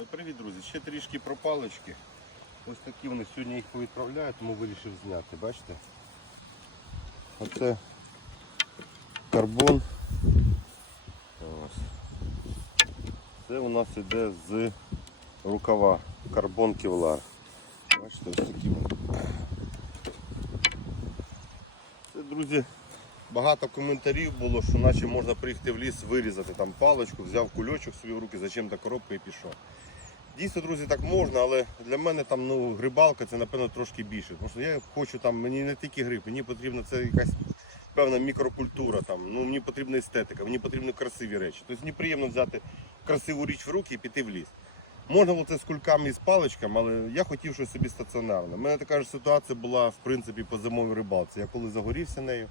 Е, Привіт, друзі! Ще трішки про палички. Ось такі вони сьогодні їх повідправляю, тому вирішив зняти. Бачите? Оце карбон. Ось. Це у нас іде з рукава карбон кевлар. Бачите, ось такі вони. Це, друзі, багато коментарів було, що наче можна приїхати в ліс, вирізати там паличку, взяв кульочок собі в руки, зачем та коробка і пішов. Дійсно, друзі, так можна, але для мене там ну, грибалка це напевно трошки більше. Тому що я хочу там, мені не тільки гриб, мені потрібна це якась певна мікрокультура, там, ну, мені потрібна естетика, мені потрібні красиві речі. Тобто мені приємно взяти красиву річ в руки і піти в ліс. Можна було це з кульками і з паличками, але я хотів щось собі стаціонарне. У мене така ж ситуація була в принципі по зимовій рибалці. Я коли загорівся нею.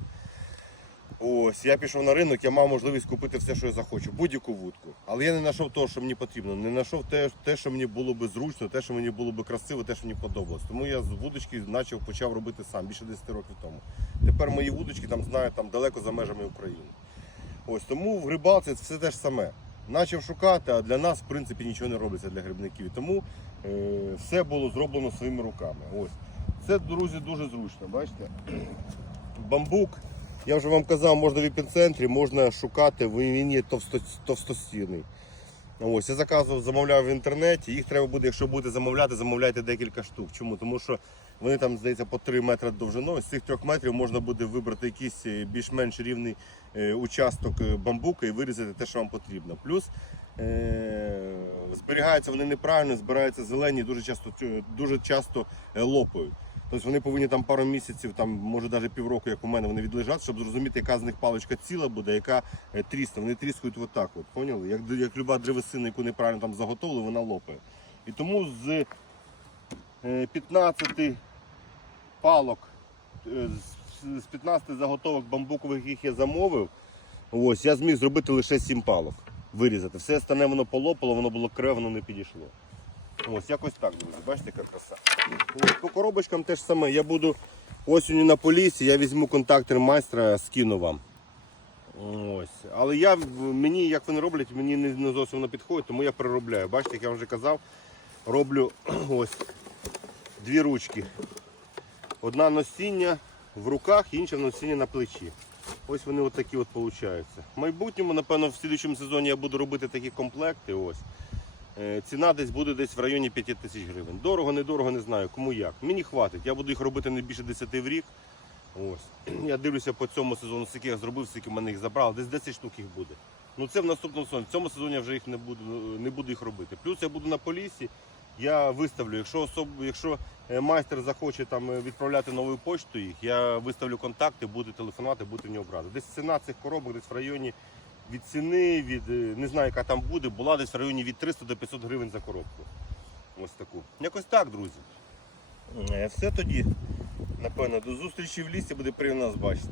Ось, я пішов на ринок, я мав можливість купити все, що я захочу, будь-яку вудку. Але я не знайшов того, що мені потрібно. Не знайшов те, те, що мені було би зручно, те, що мені було би красиво, те, що мені подобалось. Тому я з вудочки почав, почав робити сам більше 10 років тому. Тепер мої вудочки там знають там далеко за межами України. Ось тому в рибалці це все те ж саме. Почав шукати, а для нас в принципі нічого не робиться для грибників. Тому е, все було зроблено своїми руками. Ось. Це, друзі, дуже зручно. Бачите? Бамбук. Я вже вам казав, можна в епіцентрі, можна шукати, він є товсто, товстостінний. Ось, я заказував, замовляв в інтернеті. Їх треба буде, якщо будете замовляти, замовляйте декілька штук. Чому? Тому що вони там, здається, по 3 метри довжиною. З цих 3 метрів можна буде вибрати якийсь е, більш-менш рівний е, участок е, бамбука і вирізати те, що вам потрібно. Плюс е- зберігаються вони неправильно, збираються зелені, дуже часто, дуже часто лопають. Тобто вони повинні там пару місяців, там може навіть півроку, як у мене, вони відлежать, щоб зрозуміти, яка з них паличка ціла буде, яка е, трісне. Вони тріскають отак. От, поняли? Як, як люба древесина, яку неправильно там заготовили, вона лопає. І тому з е, 15 палок, е, з- з 15 заготовок бамбукових, яких я замовив, ось, я зміг зробити лише 7 палок. Вирізати. Все остальне воно полопало, воно було криве, воно не підійшло. Ось якось так, друзі. Бачите, яка краса. Ось, по коробочкам теж саме. Я буду осінню на полісі, я візьму контактер майстра, скину вам. Ось. Але я, мені, як вони роблять, мені не, не зовсім воно підходить, тому я переробляю. Бачите, як я вже казав, роблю ось дві ручки. Одна носіння в руках, інша носіння на плечі. Ось вони такі от получаються. В майбутньому, напевно, в слідчому сезоні я буду робити такі комплекти. Ось. Е, Ціна десь буде десь в районі 5 тисяч гривень. Дорого, недорого, не знаю, кому як. Мені хватить. Я буду їх робити не більше 10 в рік. Ось. Я дивлюся по цьому сезону, скільки я зробив, скільки мене їх забрали. Десь 10 штук їх буде. Ну це в наступному сезоні. В цьому сезоні я вже їх не буду, не буду їх робити. Плюс я буду на полісі, я виставлю. Якщо особ, якщо е, майстер захоче там е, відправляти новою почтою їх, я виставлю контакти, буду телефонувати, буду в нього брати. Десь ціна цих коробок десь в районі від ціни, від е, не знаю, яка там буде, була десь в районі від 300 до 500 гривень за коробку. Ось таку. Якось так, друзі. Е, Все тоді. Напевно, до зустрічі в лісі буде приємно нас бачити.